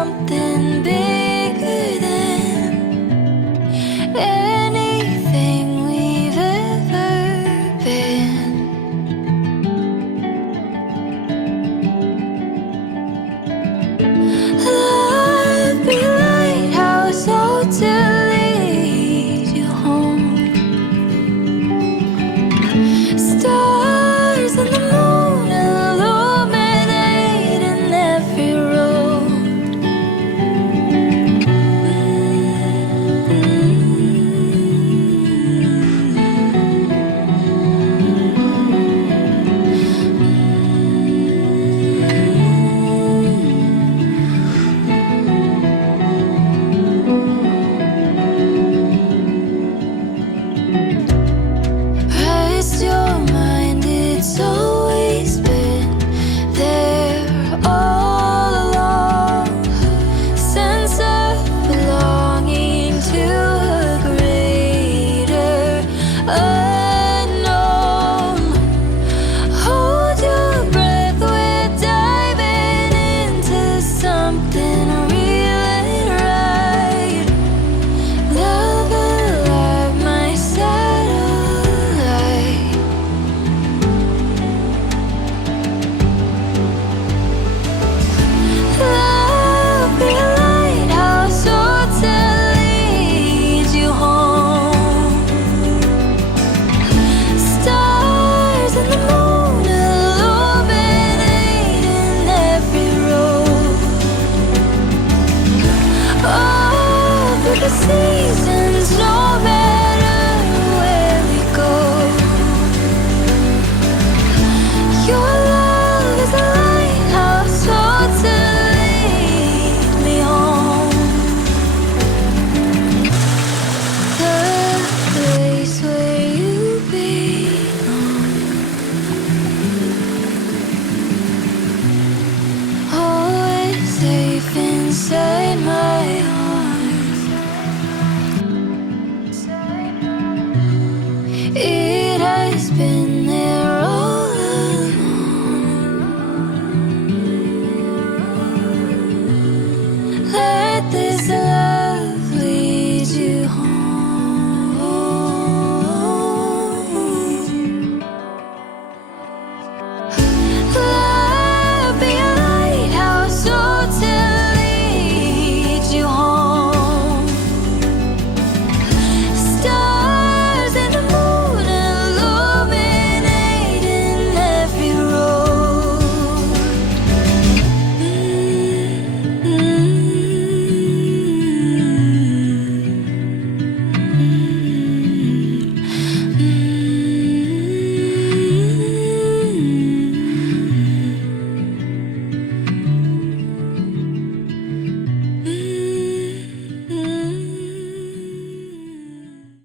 something bigger than anything we've ever been. Love be lighthouse, oh, to lead you home. Stars and the moon illuminating every road. Rest your mind, it's always been there all along. Sense of belonging to a greater unknown. Hold your breath, we're diving into something real and right. Love alive, my satellite. Love be a lighthouse, oh, to lead you home. Stars and the moon illuminating every road. All through the seasons, no matter where we go. Your love is a lighthouse, oh, to lead me home. The place where you belong. Always safe inside my